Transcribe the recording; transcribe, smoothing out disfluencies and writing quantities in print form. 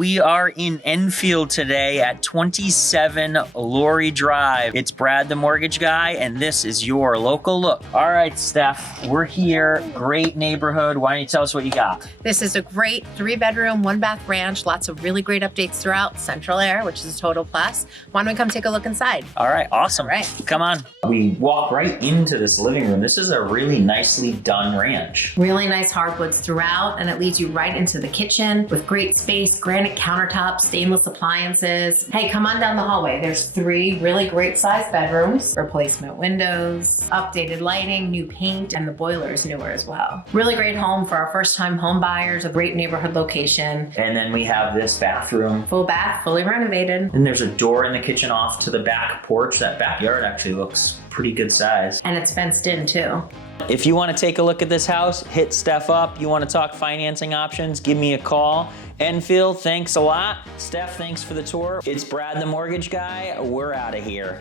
We are in Enfield today at 27 Laurie Drive. It's Brad, the mortgage guy, and this is your local look. All right, Steph, we're here. Great neighborhood. Why don't you tell us what you got? This is a great 3-bedroom, 1-bath ranch. Lots of really great updates throughout. Central air, which is a total plus. Why don't we come take a look inside? All right, awesome. All right. Come on. We walk right into this living room. This is a really nicely done ranch. Really nice hardwoods throughout, and it leads you right into the kitchen with great space, granite countertops, stainless appliances. Hey, come on down the hallway. There's 3 really great sized bedrooms, replacement windows, updated lighting, new paint, and the boiler is newer as well. Really great home for our first time home buyers, a great neighborhood location. And then we have this bathroom. Full bath, fully renovated. And there's a door in the kitchen off to the back porch. That backyard actually looks pretty good size. And it's fenced in too. If you want to take a look at this house, hit Steph up. You want to talk financing options, give me a call. Enfield, thanks a lot. Steph, thanks for the tour. It's Brad, the mortgage guy. We're out of here.